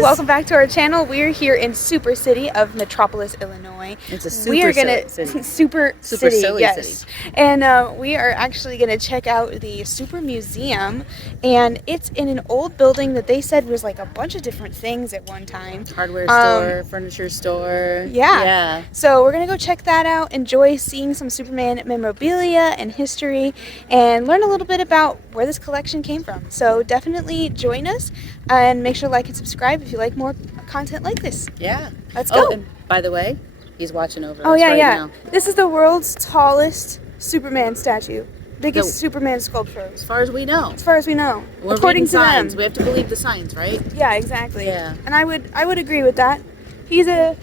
welcome back to our channel. We're here in Super City of Metropolis, Illinois. It's a super city. Super silly, yes. City. And we are actually gonna check out the Super Museum, and it's in an old building that they said was like a bunch of different things at one time. Hardware store, furniture store. Yeah. So we're gonna go check that out, enjoy seeing some Superman memorabilia and history, and learn a little bit about where this collection came from. So definitely join us and make sure to like and subscribe if you like more content like this. Yeah. Let's go. And by the way, he's watching over us now. This is the world's tallest Superman statue. Biggest Superman sculpture. As far as we know. As far as we know. We're according to signs. them. We have to believe the signs, right? Yeah, exactly. Yeah. And I would agree with that. He's about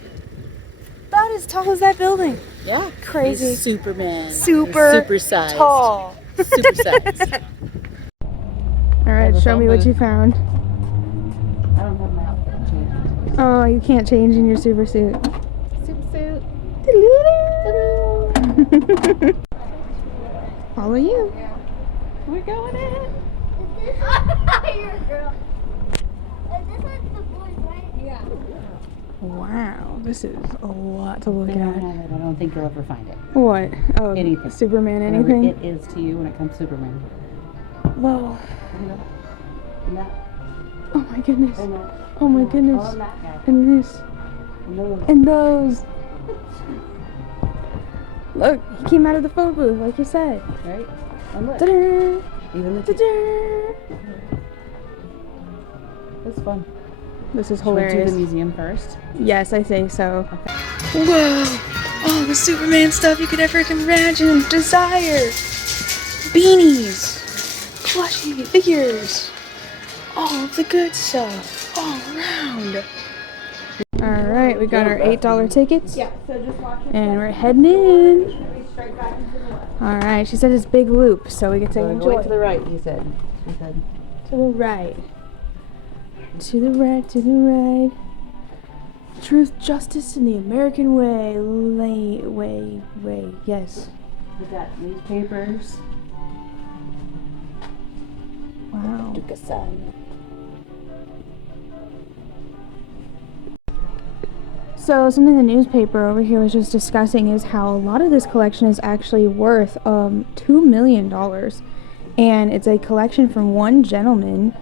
as tall as that building. Yeah. Crazy. He's Superman. Super sized. tall. Super sized. All right, show me what you found. I don't have my outfit changed. Oh, you can't change in your super suit. Super suit. Follow you. We're going in. You're a girl. This is the boys, right? Yeah. Wow, this is a lot to look at. I don't think you'll ever find it. What? Oh, anything. Superman, anything? Whatever it is to you when it comes to Superman. Whoa. And that. Oh my goodness. And that. Oh my goodness. Oh, that guy. And this. And those. And those. Look, he came out of the phone booth, like you said. Right? And look. Ta-da! Even the Ta-da! That's fun. This is Should we hilarious. do the museum first? Yes, I think so. Okay. Whoa! All the Superman stuff you could ever imagine, desire, beanies, plushie figures, all of the good stuff, all around. All right, we got our $8 tickets, and we're heading in. All right, she said it's big loop, so we get to enjoy. Going to the right, he said. She said. To the right. To the right, to the right. Truth, justice, and the American way. Way. Yes. We got newspapers. Wow. Dukasan. So something the newspaper over here was just discussing is how a lot of this collection is actually worth $2 million. And it's a collection from one gentleman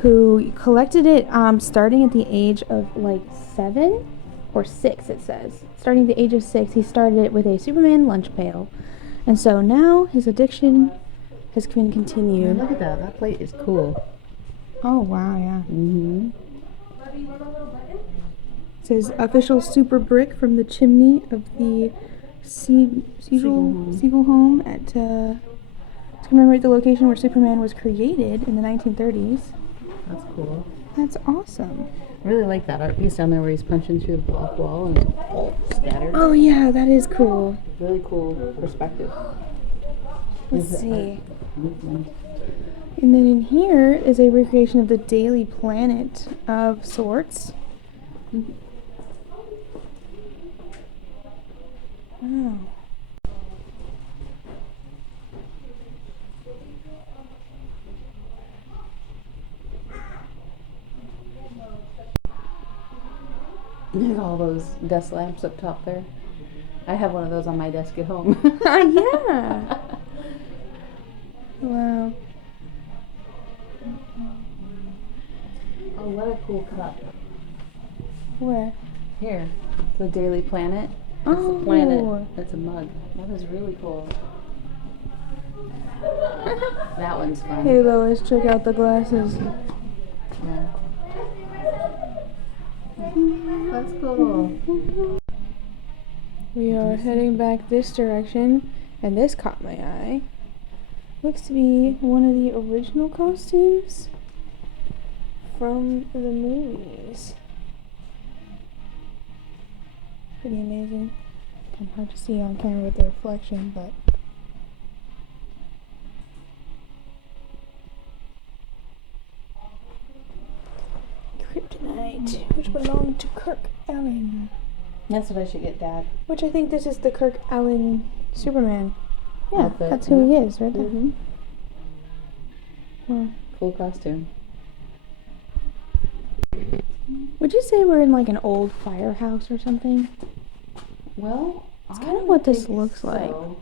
who collected it starting at the age of like 7 or 6, it says. Starting at the age of 6, he started it with a Superman lunch pail. And so now his addiction has been continued. Look at that. That plate is cool. Oh, wow, yeah. Mm-hmm. It says official super brick from the chimney of the Siegel home at to commemorate the location where Superman was created in the 1930s. That's cool. That's awesome. I really like that art piece down there where he's punching through the block wall and it's all scattered. Oh yeah, that is cool. Really cool perspective. Let's see. Movement. And then in here is a recreation of the Daily Planet of sorts. Oh. There's all those desk lamps up top there. I have one of those on my desk at home. Yeah. Wow. Oh, what a cool cup. Where? Here, the Daily Planet. That's Oh. the planet. That's a mug. That is really cool. That one's fun. Hey Lois, check out the glasses. Yeah. That's cool. We are heading back this direction, and this caught my eye. Looks to be one of the original costumes from the movies. Pretty amazing. Kind of hard to see on camera with the reflection, but Kryptonite, which belonged to Kirk Allen. That's what I should get, Dad. Which I think this is the Kirk Allen Superman. Yeah, Outfit, that's who he is, right there. Mm-hmm. Wow. Cool costume. Would you say we're in like an old firehouse or something? Well, It's I kind of what this think looks like. so.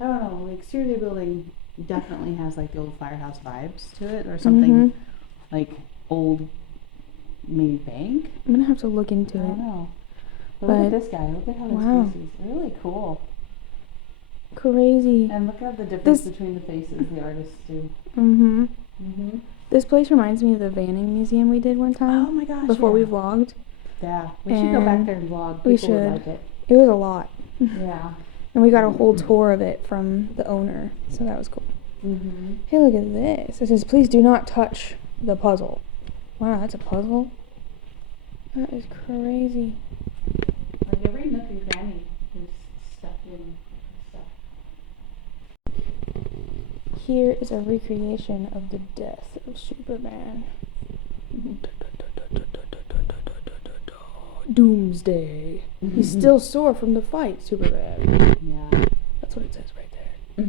I don't know. The exterior of the building definitely has like the old firehouse vibes to it, or something like old, maybe bank. I'm gonna have to look into I it. don't know. But look at this guy. Look at how wow. his face is. Really cool. Crazy. And look at the difference between the faces the artists do. This place reminds me of the Vanning Museum we did one time. Oh my gosh. Before we vlogged. Yeah. We should go back there and vlog. We People would should. like it. It was a lot. Yeah. And we got a whole tour of it from the owner. So that was cool. Hey, look at this. It says, please do not touch the puzzle. Wow, that's a puzzle? That is crazy. Like every nook and cranny is stuck in stuff. Here is a recreation of the death of Superman. Doomsday. He's still sore from the fight, Superman. Yeah. That's what it says right there.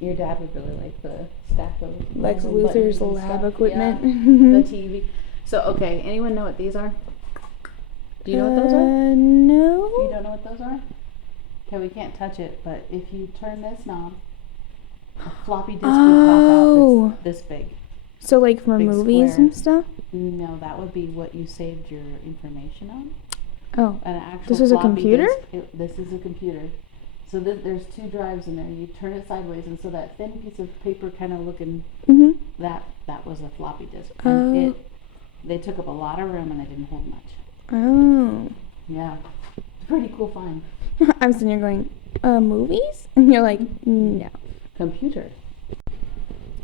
Your dad would really like the stack of Lex buttons Luthor's and lab stuff. equipment. Yeah. The TV. So, okay, anyone know what these are? Do you know what those are? No. You don't know what those are? Okay, we can't touch it, but if you turn this knob, a floppy disk would pop out that's this big. So like for Big movies square. and stuff? No, that would be what you saved your information on. Oh. An actual This is a floppy computer? Disk. This is a computer. So there's two drives in there. You turn it sideways, and so that thin piece of paper kind of looking, that was a floppy disk. And they took up a lot of room, and they didn't hold much. Oh. Yeah. It's a pretty cool find. I'm sitting here going, movies? And you're like, no. Computer.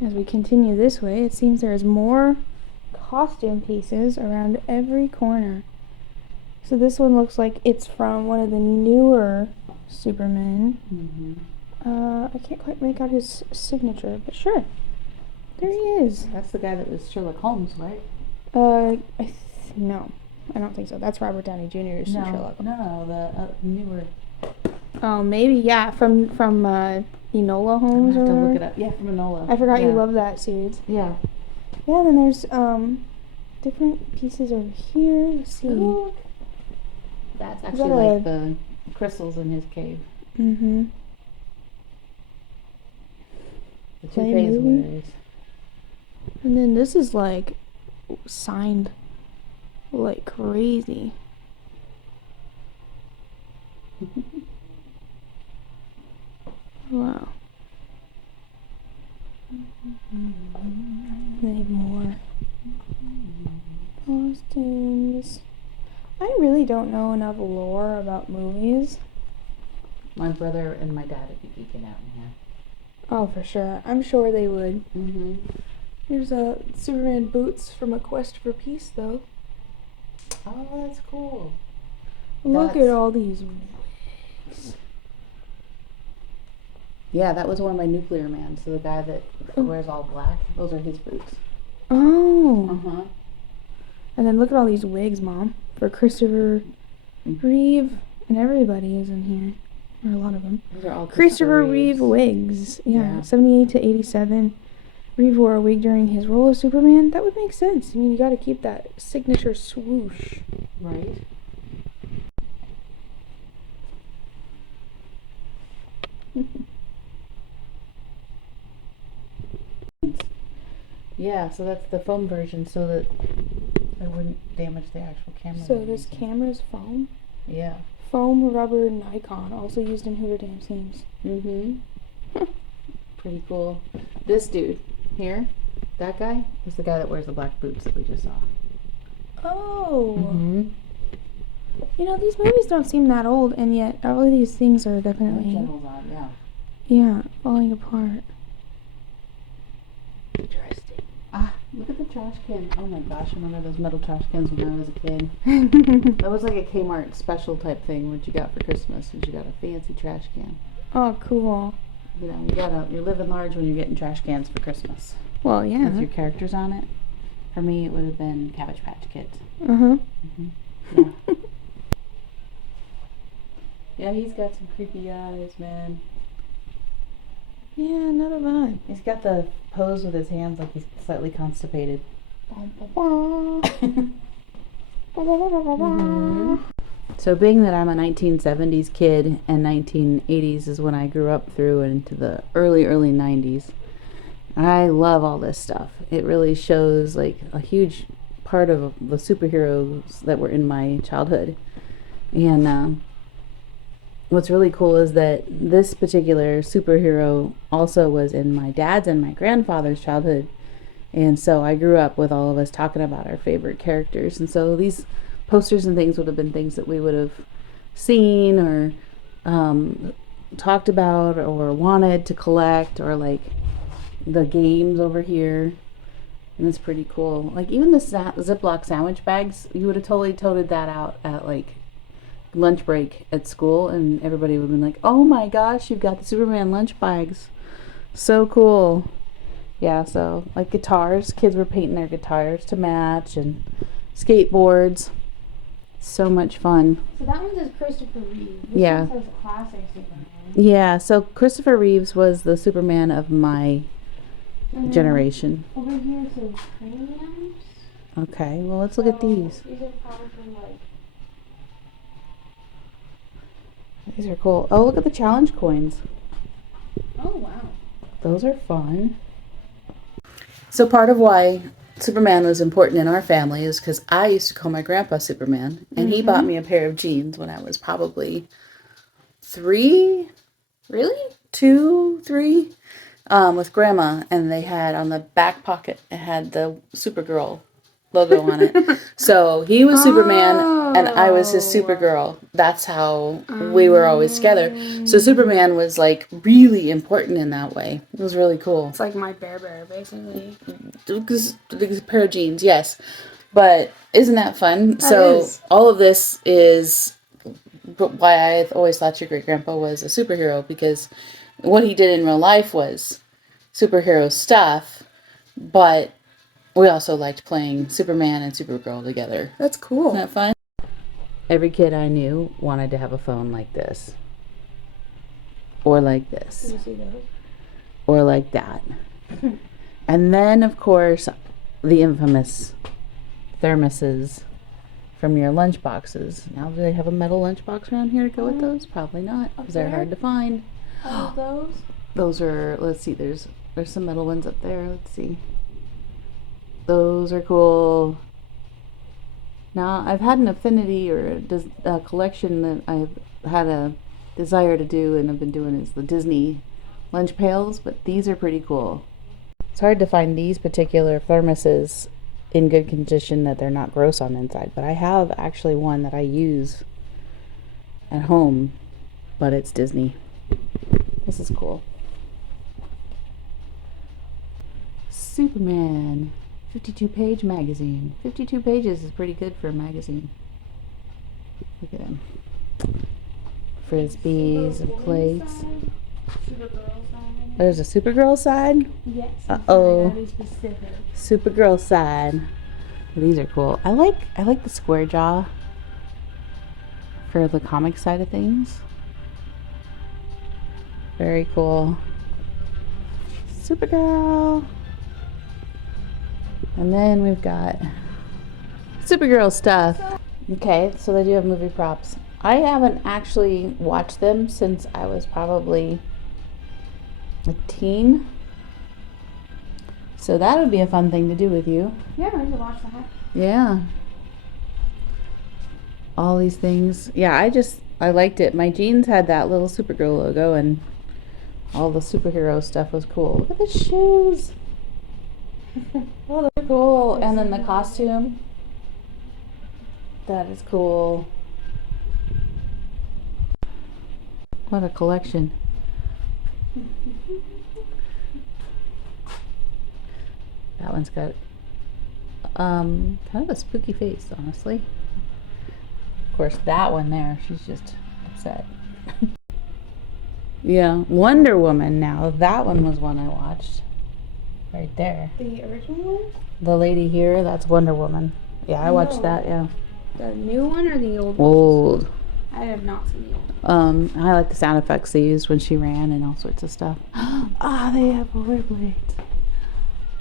As we continue this way, it seems there's more costume pieces around every corner. So this one looks like it's from one of the newer Supermen. I can't quite make out his signature, but sure. There he is. That's the guy that was Sherlock Holmes, right? No. I don't think so. That's Robert Downey Jr.'s Sherlock Holmes. No, the newer. Oh, maybe, yeah, from Enola Holmes I have or to whatever. look it up. Yeah, from Enola. I forgot you love that series. Yeah. Yeah, then there's different pieces over here. Let's see. Ooh. That's actually like the crystals in his cave. The two-phase ways. And then this is like signed like crazy. Wow. They have more costumes. I really don't know enough lore about movies. My brother and my dad would be geeking out in here. Oh, for sure. I'm sure they would. Here's Superman boots from A Quest for Peace, though. Oh, that's cool. Look at all these wigs. Yeah, that was one of my nuclear men. So the guy that wears all black, those are his boots. Oh. And then look at all these wigs, Mom. For Christopher Reeve. And everybody is in here. Or a lot of them. Those are all Christopher Reeve wigs. Yeah, 78 to 87. Reeve wore a wig during his role as Superman. That would make sense. I mean, you gotta keep that signature swoosh. Right. Yeah, so that's the foam version so that it wouldn't damage the actual camera. So this camera's foam? Yeah. Foam rubber Nikon, also used in Hoover Dam scenes. Pretty cool. This dude here, that guy, is the guy that wears the black boots that we just saw. Oh. You know, these movies don't seem that old, and yet all of these things are definitely... Yeah, falling apart. Interesting. Look at the trash can. Oh my gosh, I remember those metal trash cans when I was a kid. That was like a Kmart special type thing, what you got for Christmas, is you got a fancy trash can. Oh, cool. You know, you're living large when you're getting trash cans for Christmas. Well, yeah. With your characters on it. For me, it would have been Cabbage Patch Kids. Yeah. Yeah, he's got some creepy eyes, man. Yeah, not a vibe. He's got the pose with his hands like he's slightly constipated. So being that I'm a 1970s kid and 1980s is when I grew up through into the early 90s, I love all this stuff. It really shows like a huge part of the superheroes that were in my childhood. And what's really cool is that this particular superhero also was in my dad's and my grandfather's childhood. And so I grew up with all of us talking about our favorite characters. And so these posters and things would have been things that we would have seen or talked about or wanted to collect, or like the games over here. And it's pretty cool. Like even the Ziploc sandwich bags, you would have totally toted that out at like lunch break at school, and everybody would have been like, oh my gosh, you've got the Superman lunch bags. So cool. Yeah, so like guitars, kids were painting their guitars to match, and skateboards. So much fun. So that one says Christopher Reeve. This Yeah. one says classic Superman. Yeah, so Christopher Reeves was the Superman of my generation. Over here it says premiums. Okay, well let's look at these. These are probably like. These are cool. Oh, look at the challenge coins. Oh wow. Those are fun. So part of why Superman was important in our family is because I used to call my grandpa Superman, and he bought me a pair of jeans when I was probably 3, really? 2, 3, with grandma, and they had on the back pocket, it had the Supergirl logo on it. So he was Superman and I was his Supergirl. That's how we were always together. So Superman was like really important in that way. It was really cool. It's like my Bear basically. Because a pair of jeans, yes. But isn't that fun? That So is. all of this is why I always thought your great grandpa was a superhero, because what he did in real life was superhero stuff, but we also liked playing Superman and Supergirl together. That's cool. Isn't that fun? Every kid I knew wanted to have a phone like this. Or like this. You see those? Or like that. And then, of course, the infamous thermoses from your lunch boxes. Now, do they have a metal lunchbox around here to go with those? Probably not, because they're hard to find. All of those? Those are, let's see, there's some metal ones up there. Let's see. Those are cool. Now, I've had an affinity or a collection that I've had a desire to do and I've been doing is the Disney lunch pails, but these are pretty cool. It's hard to find these particular thermoses in good condition that they're not gross on the inside, but I have actually one that I use at home, but it's Disney. This is cool. Superman. 52-page magazine. 52 pages is pretty good for a magazine. Look at him. Frisbees and plates. There's a Supergirl side? Yes. Uh-oh. Very specific. Supergirl side. These are cool. I like the square jaw for the comic side of things. Very cool. Supergirl. And then we've got Supergirl stuff. Okay, so they do have movie props. I haven't actually watched them since I was probably a teen. So that would be a fun thing to do with you. Yeah, I can watch that. Yeah. All these things. Yeah, I liked it. My jeans had that little Supergirl logo and all the superhero stuff was cool. Look at the shoes. Oh, they're cool. And then the costume. That is cool. What a collection. That one's got kind of a spooky face, honestly. Of course, that one there, she's just upset. Yeah, Wonder Woman now. That one was one I watched. Right there. The original one? The lady here, that's Wonder Woman. Yeah, I watched that, yeah. The new one or the old one? Old. I have not seen the old one. I like the sound effects they used when she ran and all sorts of stuff. Ah, they have rollerblades.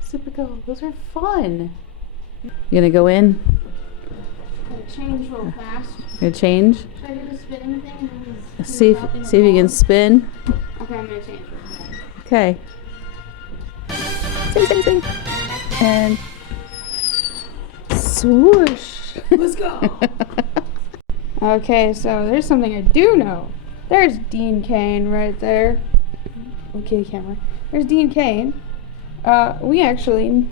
Supergirl, those are fun. You gonna go in? Gotta change real fast. Gonna change? Should I do the spinning thing? See if you can spin. Okay, I'm gonna change real fast. Okay. Sing. And swoosh. Let's go. Okay, so there's something I do know. There's Dean Cain right there. Okay, camera. There's Dean Cain. We actually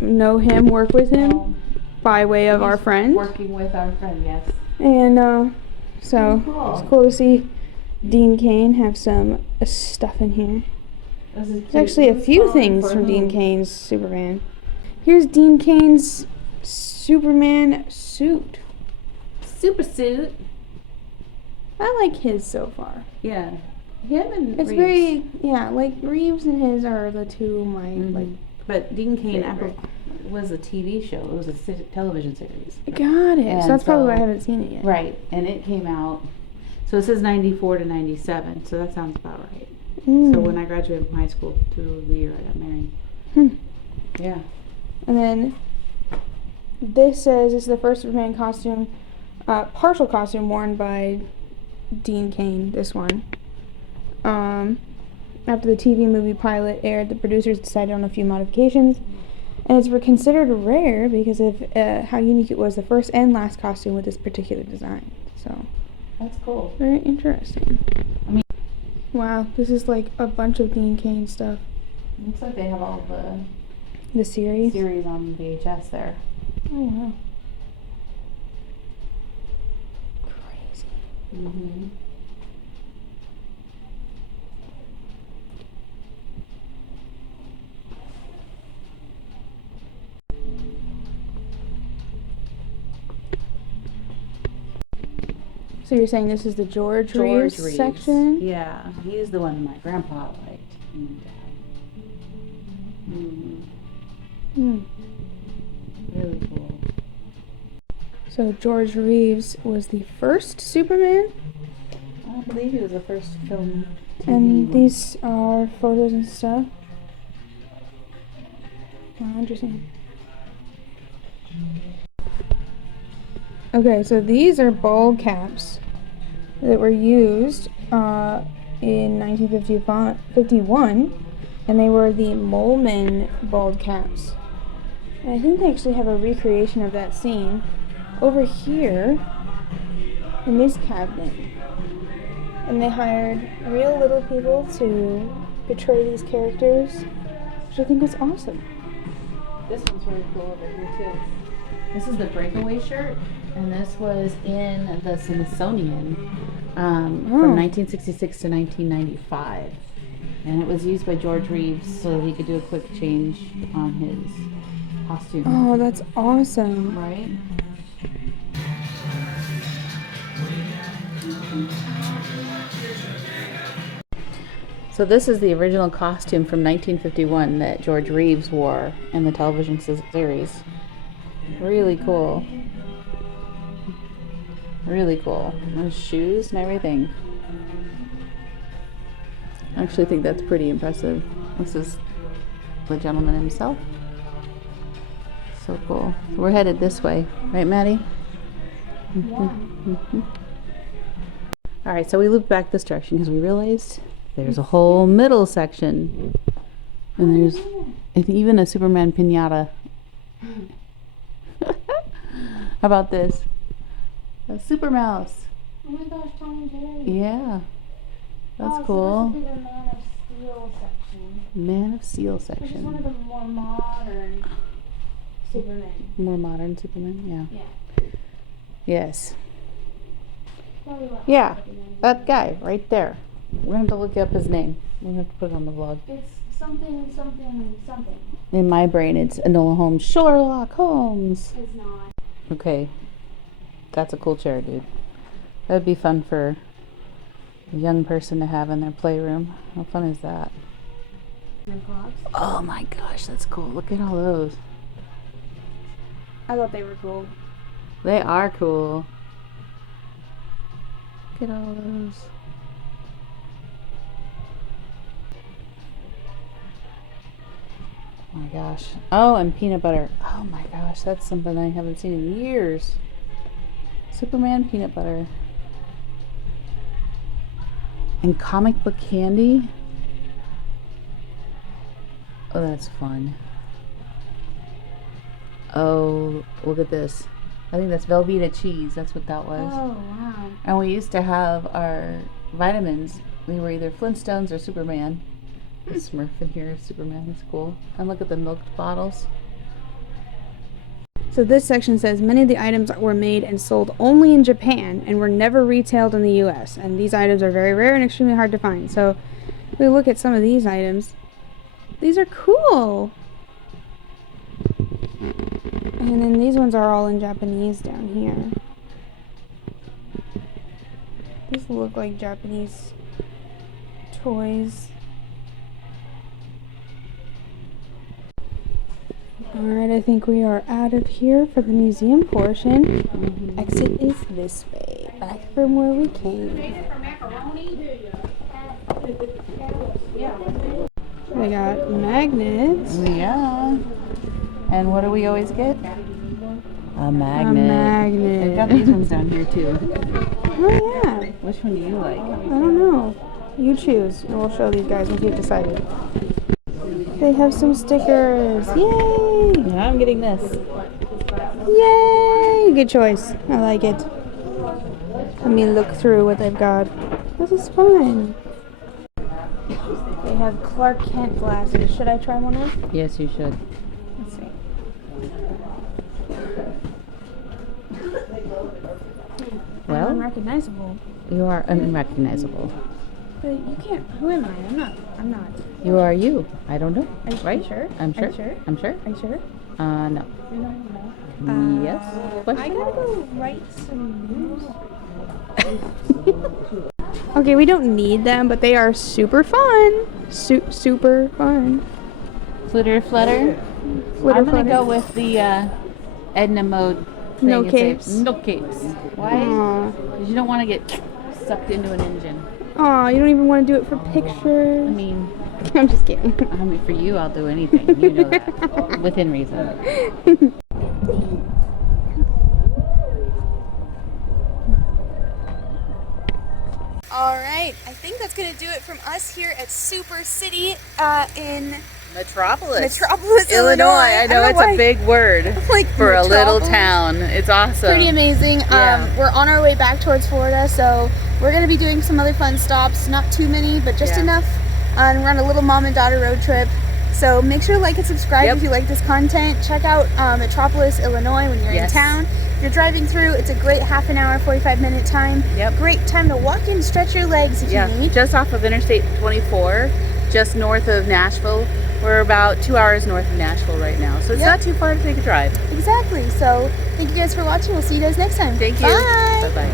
know him, work with him by way of our friend. Working with our friend, yes. And so Cool. it's cool to see Dean Cain have some stuff in here. There's actually a few things from Dean Cain's Superman. Here's Dean Cain's Superman suit. Super suit. I like his so far. Yeah. Him and It's Reeves. very, yeah, like Reeves and his are the two my, like. But Dean Cain favorite. was a TV show. It was a television series. Got it. And So that's probably why I so- haven't seen it yet. Right. And it came out, so it says 94 to 97. So that sounds about right. Mm. So when I graduated from high school to the year I got married. Hmm. Yeah. And then this says it's the first Superman costume, partial costume worn by Dean Cain, this one. After the TV movie pilot aired, the producers decided on a few modifications, and it's considered rare because of how unique it was, the first and last costume with this particular design. So, That's cool. very interesting. I mean- Wow, this is like a bunch of Dean Cain stuff. Looks like they have all the The series. series on VHS there. Oh, wow. Crazy. Mm-hmm. So you're saying this is the George Reeves section? Yeah, he's the one my grandpa liked. And Dad. Hmm. Really cool. So George Reeves was the first Superman, I believe he was the first film. TV and one. these are photos and stuff. Oh, interesting. Okay, so these are bald caps that were used in 1951, and they were the Molman bald caps. And I think they actually have a recreation of that scene over here in this cabinet. And they hired real little people to portray these characters, which I think was awesome. This one's really cool over here too. This is the breakaway shirt, and this was in the Smithsonian from 1966 to 1995. And it was used by George Reeves so that he could do a quick change on his costume. Oh, that's awesome. Right? So this is the original costume from 1951 that George Reeves wore in the television series. Really cool. Really cool. Those shoes and everything. I actually think that's pretty impressive. This is the gentleman himself. So cool. So we're headed this way, right, Maddie? All right, so we looped back this direction because we realized there's a whole middle section, and there's even a Superman piñata. How about this? A super mouse. Oh my gosh, Tom and Jerry. Yeah, that's Oh, cool. So this would be the Man of Steel section. Man of Steel Which is one section. of the more modern Superman. More modern Superman, yeah. Yeah. Yes. Probably what Yeah, Superman. that guy right there. We're gonna have to look up his name. We're gonna have to put it on the vlog. It's something, something, something. In my brain, it's Enola Holmes. Sherlock Holmes. It's not. Okay, that's a cool chair, dude. That'd be fun for a young person to have in their playroom. How fun is that? And clocks. Oh my gosh, that's cool. Look at all those. I thought they were cool. They are cool. Look at all those. my gosh. Oh, and peanut butter. Oh my gosh, that's something I haven't seen in years. Superman peanut butter. And comic book candy. Oh, that's fun. Oh, look at this. I think that's Velveeta cheese. That's what that was. Oh, wow. And we used to have our vitamins. We were either Flintstones or Superman. The Smurf in here, Superman is cool. And look at the milk bottles. So this section says many of the items were made and sold only in Japan and were never retailed in the US. And these items are very rare and extremely hard to find. So we look at some of these items. These are cool. And then these ones are all in Japanese down here. These look like Japanese toys. Alright, I think we are out of here for the museum portion. Exit is this way, back from where we came. They got magnets. Yeah. And what do we always get? A magnet. A magnet. They've got these ones down here too. Oh yeah. Which one do you like? I don't know. You choose, and we'll show these guys once you've decided. They have some stickers. Yay! Yeah, I'm getting this. Yay! Good choice. I like it. Let me look through what they've got. This is fun. They have Clark Kent glasses. Should I try one on? Yes, you should. Let's see. Well, Unrecognizable. you are unrecognizable. But you can't. Who am I? I'm not. You are you. I don't know. Are you Right? sure? I'm sure. Are you sure? I'm sure. Are you sure? No. You don't know. Yes? I Question? gotta go write some news. Okay, we don't need them, but they are super fun. Super fun. Flitter flutter? Flitter I'm gonna flutter. go with the Edna mode thing. No and say, capes. No capes. Why? Aw. Because you don't want to get sucked into an engine. Aw, you don't even want to do it for I pictures. mean, I'm just kidding. for you, I'll do anything. You know that. Within reason. All right, I think that's going to do it from us here at Super City in Metropolis. Illinois. I know it's a big word like for a little Metropolis. town. It's awesome. Pretty amazing. Yeah. We're on our way back towards Florida, so we're going to be doing some other fun stops. Not too many, but just Yeah. enough. And we're on a little mom and daughter road trip. So make sure to like and subscribe Yep. if you like this content. Check out Metropolis, Illinois when you're Yes. in town. If you're driving through, it's a great half an hour, 45-minute time. Yep. Great time to walk and stretch your legs if Yeah, you need. just off of Interstate 24, just north of Nashville. We're about 2 hours north of Nashville right now, so it's Yep. not too far to take a drive. Exactly. So thank you guys for watching. We'll see you guys next time. Thank you. Bye. Bye-bye.